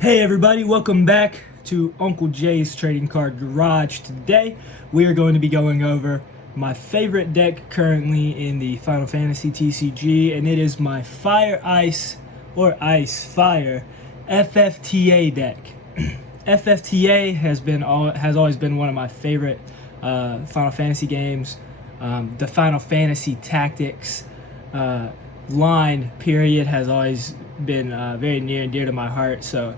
Hey everybody, welcome back to Uncle Jay's Trading Card Garage. Today we are going to be going over my favorite deck currently in the Final Fantasy TCG, and it is my Fire Ice or Ice Fire FFTA deck. FFTA has always been one of my favorite Final Fantasy games. The Final Fantasy Tactics line period has always been very near and dear to my heart. So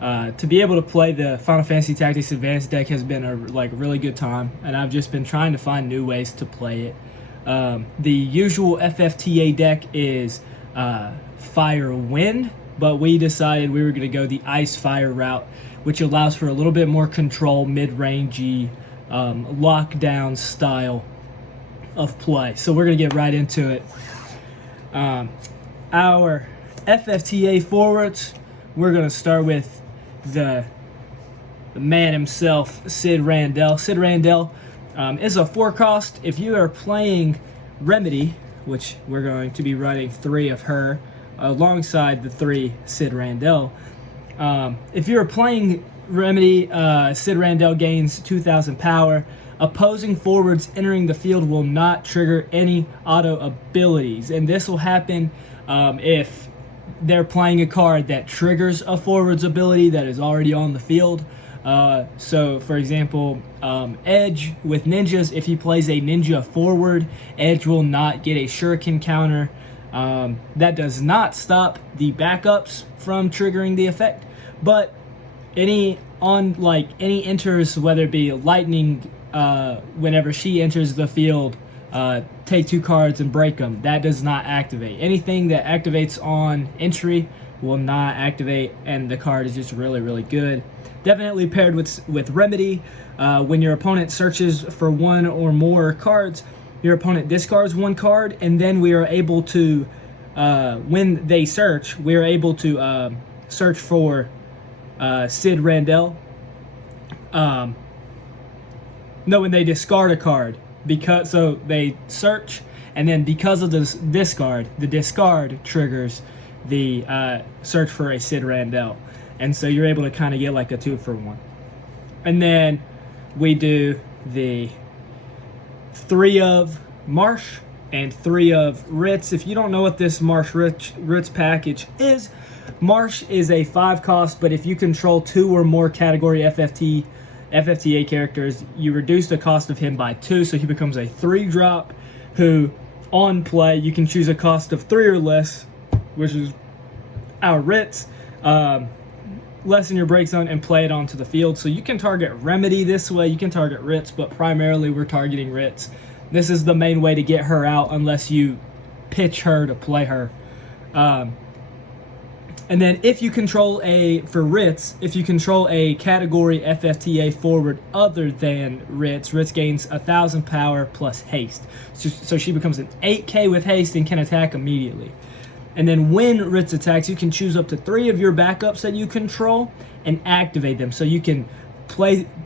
to be able to play the Final Fantasy Tactics Advanced deck has been a really good time, and I've just been trying to find new ways to play it. The usual FFTA deck is Fire Wind, but we decided we were going to go the Ice Fire route, which allows for a little bit more control, mid-rangey, lockdown style of play. So we're going to get right into it. Our FFTA forwards, we're going to start with the man himself, Sid Randell. Sid Randell is a 4-cost. If you are playing Remedy, which we're going to be running 3 of her alongside the 3 Sid Randell. If you're playing Remedy, Sid Randell gains 2,000 power. Opposing forwards entering the field will not trigger any auto abilities, and this will happen if they're playing a card that triggers a forward's ability that is already on the field. So, for example, Edge with ninjas, if he plays a ninja forward, Edge will not get a shuriken counter. That does not stop the backups from triggering the effect, but any enters, whether it be lightning, whenever she enters the field, take 2 cards and break them. That does not activate. Anything that activates on entry will not activate, and the card is just really good. Definitely paired with Remedy. When your opponent searches for 1 or more cards, your opponent discards 1 card, and then we are able to, when they search, we are able to search for Sid Randell. No, when they discard a card, so they search, and then because of this discard, the discard triggers the search for a Sid Randell, and so you're able to kind of get like a 2-for-1. And then we do the 3 of Marsh and 3 of Ritz. If you don't know what this Marsh Ritz package is, Marsh is a 5-cost, but if you control 2 or more category FFTA characters, you reduce the cost of him by 2, so he becomes a 3-drop who, on play, you can choose a cost of 3 or less, which is our Ritz, lessen your break zone and play it onto the field. So you can target Remedy this way, you can target Ritz, but primarily we're targeting Ritz. This is the main way to get her out unless you pitch her to play her. And then if you control for Ritz, if you control a category FFTA forward other than Ritz, Ritz gains 1,000 power plus haste. So she becomes an 8k with haste and can attack immediately. And then when Ritz attacks, you can choose up to 3 of your backups that you control and activate them. So you can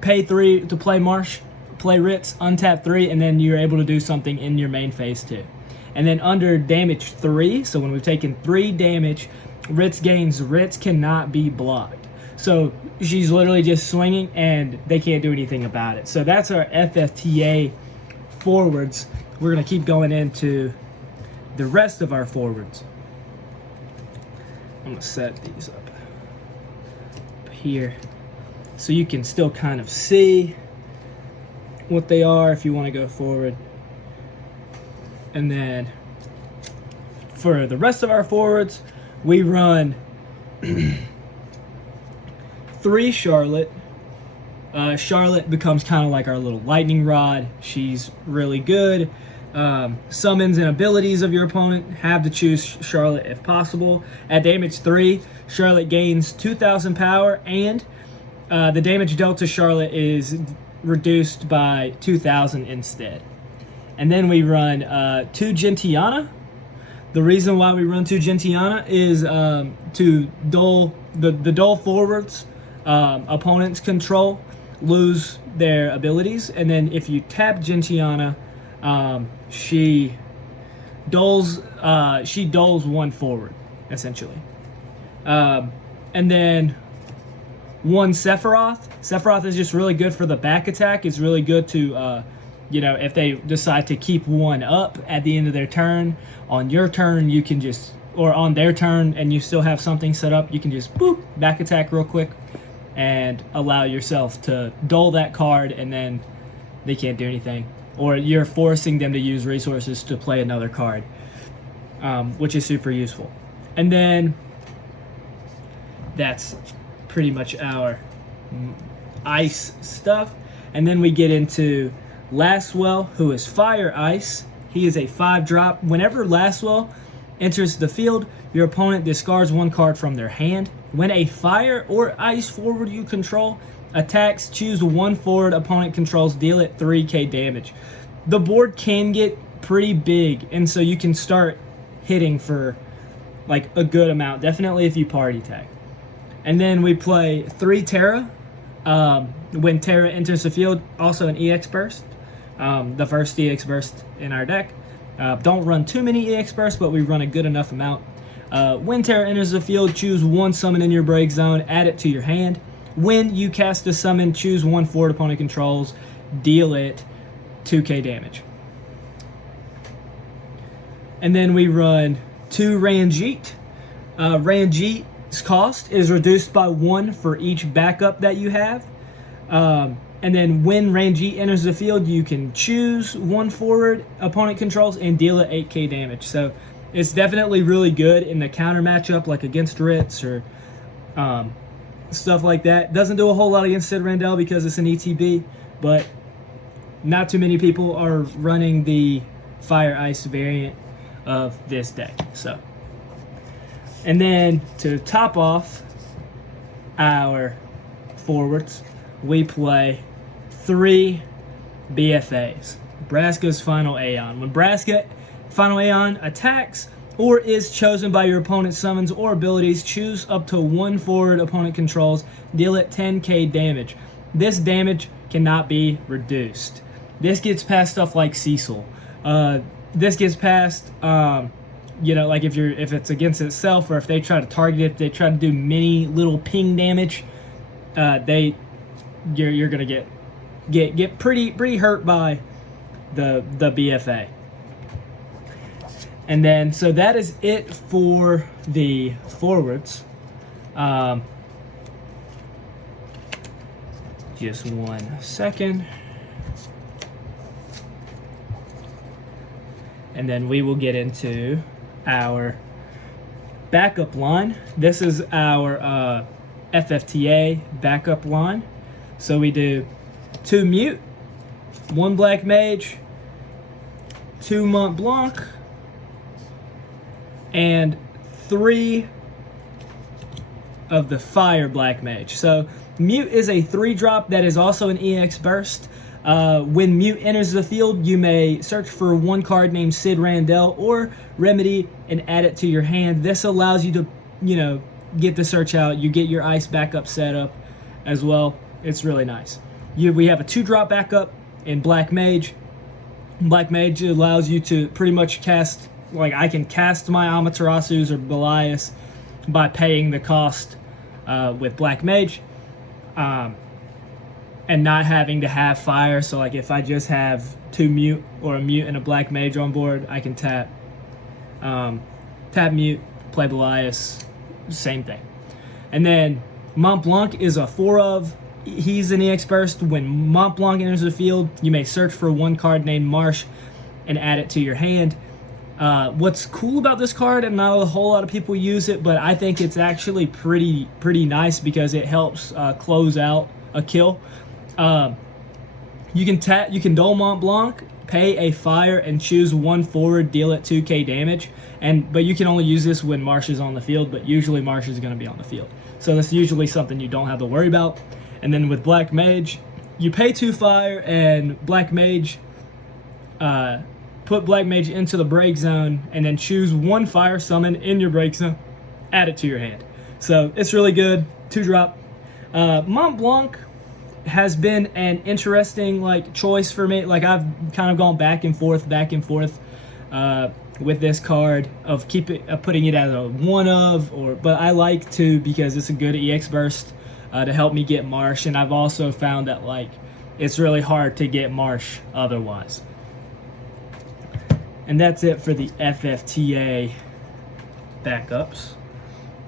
pay 3 to play Marsh, play Ritz, untap 3, and then you're able to do something in your main phase too. And then under damage 3, so when we've taken 3 damage, Ritz cannot be blocked. So she's literally just swinging and they can't do anything about it. So that's our FFTA forwards. We're going to keep going into the rest of our forwards. I'm going to set these up here so you can still kind of see what they are if you want to go forward. And then for the rest of our forwards, we run 3 Charlotte. Charlotte becomes kind of like our little lightning rod. She's really good. Summons and abilities of your opponent have to choose Charlotte if possible. At damage 3, Charlotte gains 2,000 power, and the damage dealt to Charlotte is reduced by 2,000 instead. And then we run 2 Gentiana. The reason why we run 2 Gentiana is to dull the dull forwards opponents control lose their abilities, and then if you tap Gentiana, she dulls 1 forward essentially. And then one Sephiroth. Sephiroth is just really good for the back attack. It's really good to, if they decide to keep one up at the end of their turn, on your turn, you can just, or on their turn, and you still have something set up, you can just, boop, back attack real quick and allow yourself to dull that card, and then they can't do anything. Or you're forcing them to use resources to play another card, which is super useful. And then that's pretty much our ice stuff. And then we get into Lastwell, who is Fire Ice. He is a 5-drop. Whenever Lastwell enters the field, your opponent discards one card from their hand. When a fire or ice forward you control attacks, choose one forward opponent controls, deal it 3k damage. The board can get pretty big, and so you can start hitting for like a good amount, definitely if you party tag. And then we play 3 Terra. When Terra enters the field, also an EX burst. The first EX burst in our deck. Don't run too many EX bursts, but we run a good enough amount. When Terra enters the field, choose one summon in your break zone, add it to your hand. When you cast a summon, choose one forward opponent controls, deal it 2k damage. And then we run 2 Ranjit. Ranjit's cost is reduced by 1 for each backup that you have. And then when Ranjit enters the field, you can choose one forward opponent controls and deal it 8k damage. So it's definitely really good in the counter matchup, like against Ritz or stuff like that. Doesn't do a whole lot against Sid Randell because it's an ETB, but not too many people are running the Fire Ice variant of this deck. So, and then to top off our forwards, we play 3 BFAs. Braska's Final Aeon. When Braska Final Aeon attacks or is chosen by your opponent's summons or abilities, choose up to one forward opponent controls, deal it 10k damage. This damage cannot be reduced. This gets past stuff like Cecil. This gets past, like if it's against itself, or if they try to target it, if they try to do mini little ping damage, you're gonna get pretty hurt by the BFA. And then, so that is it for the forwards. Just 1 second. And then we will get into our backup line. This is our FFTA backup line. So we do 2 Mute, 1 Black Mage, 2 Mont Blanc, and 3 of the Fire Black Mage. So Mute is a 3-drop that is also an EX burst. When Mute enters the field, you may search for one card named Sid Randell or Remedy and add it to your hand. This allows you to, get the search out. You get your ice backup set up as well. It's really nice. We have a 2-drop backup in Black Mage. Black Mage allows you to pretty much cast, like I can cast my Amaterasu's or Belias by paying the cost with Black Mage. And not having to have fire. So like if I just have 2 Mute or a Mute and a Black Mage on board, I can tap Mute, play Belias, same thing. And then Mont Blanc is a 4-of. He's an EX burst. When Mont Blanc enters the field, you may search for one card named Marsh and add it to your hand. What's cool about this card, and not a whole lot of people use it, but I think it's actually pretty nice because it helps close out a kill. You can dull Mont Blanc, pay a fire, and choose one forward, deal it 2k damage. But you can only use this when Marsh is on the field, but usually Marsh is going to be on the field. So that's usually something you don't have to worry about. And then with Black Mage, you pay 2 fire, and Black Mage, put Black Mage into the break zone, and then choose one fire summon in your break zone, add it to your hand. So it's really good, 2-drop. Mont Blanc has been an interesting choice for me. Like I've kind of gone back and forth with this card of putting it as a 1-of, but I like to because it's a good EX burst. to help me get Marsh, and I've also found that like it's really hard to get Marsh otherwise. And that's it for the FFTA backups.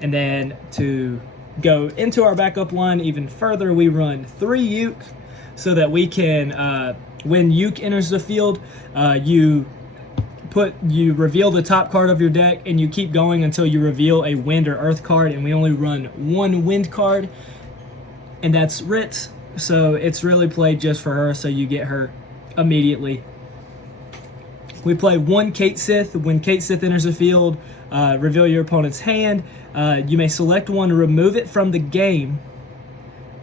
And then to go into our backup line even further, we run 3 Uke so that we can, when Uke enters the field, you reveal the top card of your deck, and you keep going until you reveal a wind or earth card, and we only run 1 wind card, and that's Ritz. So it's really played just for her, so you get her immediately. We play 1 Kate Sith. When Kate Sith enters the field, reveal your opponent's hand. You may select one to remove it from the game.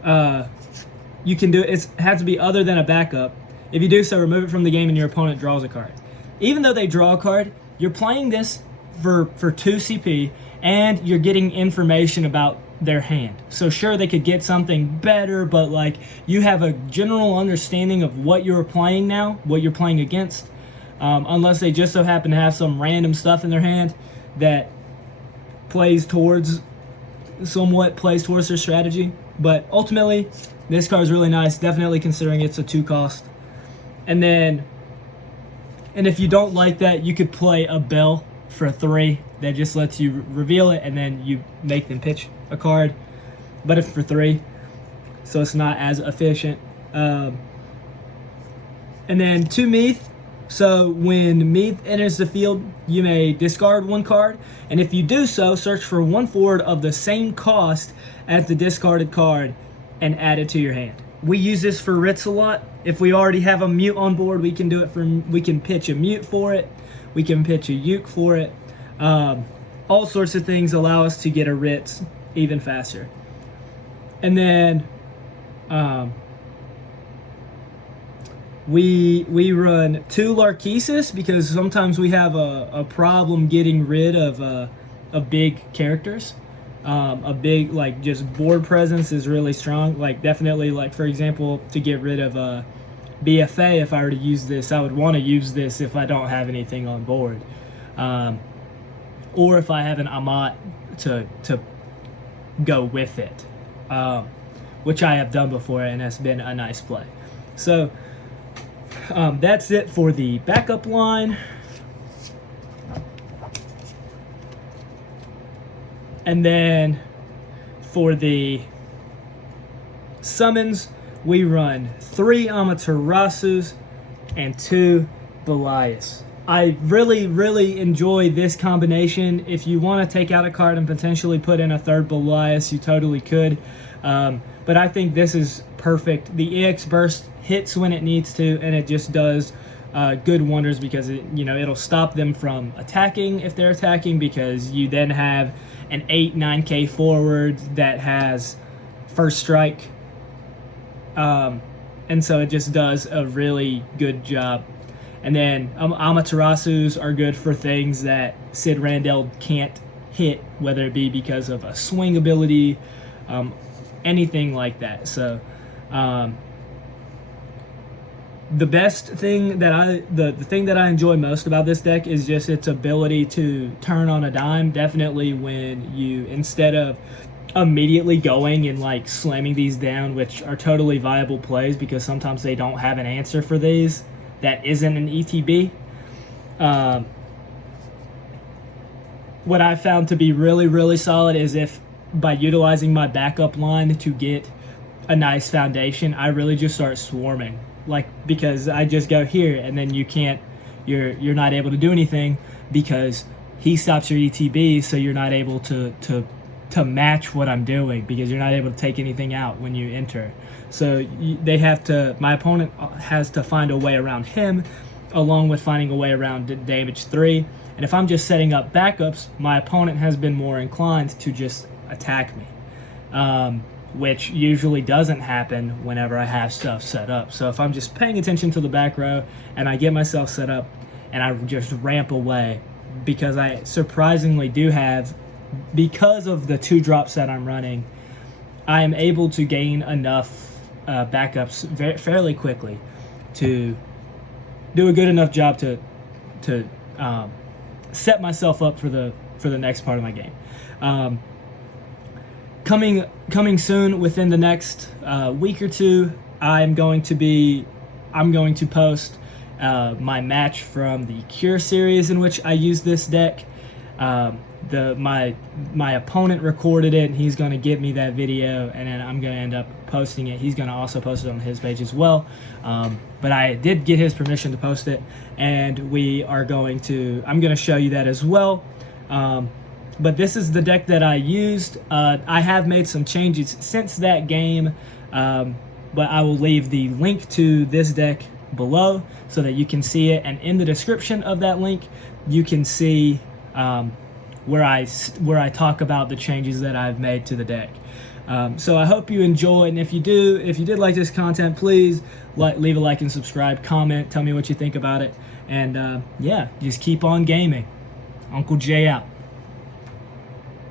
You can do it has to be other than a backup. If you do so, remove it from the game and your opponent draws a card. Even though they draw a card, you're playing this for 2 CP, and you're getting information about their hand. So sure, they could get something better, but like you have a general understanding of what you're playing now, what you're playing against. Unless they just so happen to have some random stuff in their hand that plays towards their strategy. But ultimately, this card is really nice, definitely considering it's a 2 cost. And if you don't like that, you could play a Bell for 3 that just lets you reveal it, and then you make them pitch a card, but it's for 3, so it's not as efficient. And then 2 Meath. So when Meath enters the field, you may discard 1 card, and if you do so, search for 1 forward of the same cost as the discarded card and add it to your hand. We use this for Ritz a lot. If we already have a Mute on board, we can do it we can pitch a Mute for it, we can pitch a Uke for it. All sorts of things allow us to get a Ritz even faster. And then we run 2 Larkesis because sometimes we have a problem getting rid of big characters. A big, like, just board presence is really strong. Like, definitely, like, for example, to get rid of BFA, if I were to use this, I would want to use this if I don't have anything on board. Or if I have an Amat to go with it, which I have done before, and has been a nice play. So that's it for the backup line. And then for the summons, we run 3 Amaterasus and 2 Belias. I really, really enjoy this combination. If you want to take out a card and potentially put in a 3rd Belias, you totally could. But I think this is perfect. The EX Burst hits when it needs to, and it just does good wonders because it'll stop them from attacking if they're attacking, because you then have an 8-9K forward that has first strike. And so it just does a really good job. And then Amaterasus are good for things that Sid Randell can't hit, whether it be because of a swing ability, anything like that. So the best thing that the thing that I enjoy most about this deck is just its ability to turn on a dime. Definitely when you, instead of immediately going and like slamming these down, which are totally viable plays because sometimes they don't have an answer for these that isn't an ETB. What I found to be really, really solid is if by utilizing my backup line to get a nice foundation, I really just start swarming. Like, because I just go here and then you're not able to do anything because he stops your ETB, so you're not able to match what I'm doing because you're not able to take anything out when you enter. So my opponent has to find a way around him, along with finding a way around damage 3. And if I'm just setting up backups, my opponent has been more inclined to just attack me, which usually doesn't happen whenever I have stuff set up. So if I'm just paying attention to the back row and I get myself set up and I just ramp away, because I surprisingly do have, because of the 2 drops that I'm running, I am able to gain enough backups fairly quickly to do a good enough job to set myself up for the next part of my game. coming soon within the next week or two, I'm going to post my match from the Cure series in which I use this deck. My opponent recorded it, and he's going to give me that video, and then I'm going to end up posting it. He's going to also post it on his page as well, but I did get his permission to post it, and I'm going to show you that as well. But this is the deck that I used. I have made some changes since that game, but I will leave the link to this deck below so that you can see it, and in the description of that link you can see where I talk about the changes that I've made to the deck. So I hope you enjoy, and if you did like this content, please leave a like and subscribe, comment, tell me what you think about it, and yeah, just keep on gaming. Uncle J out.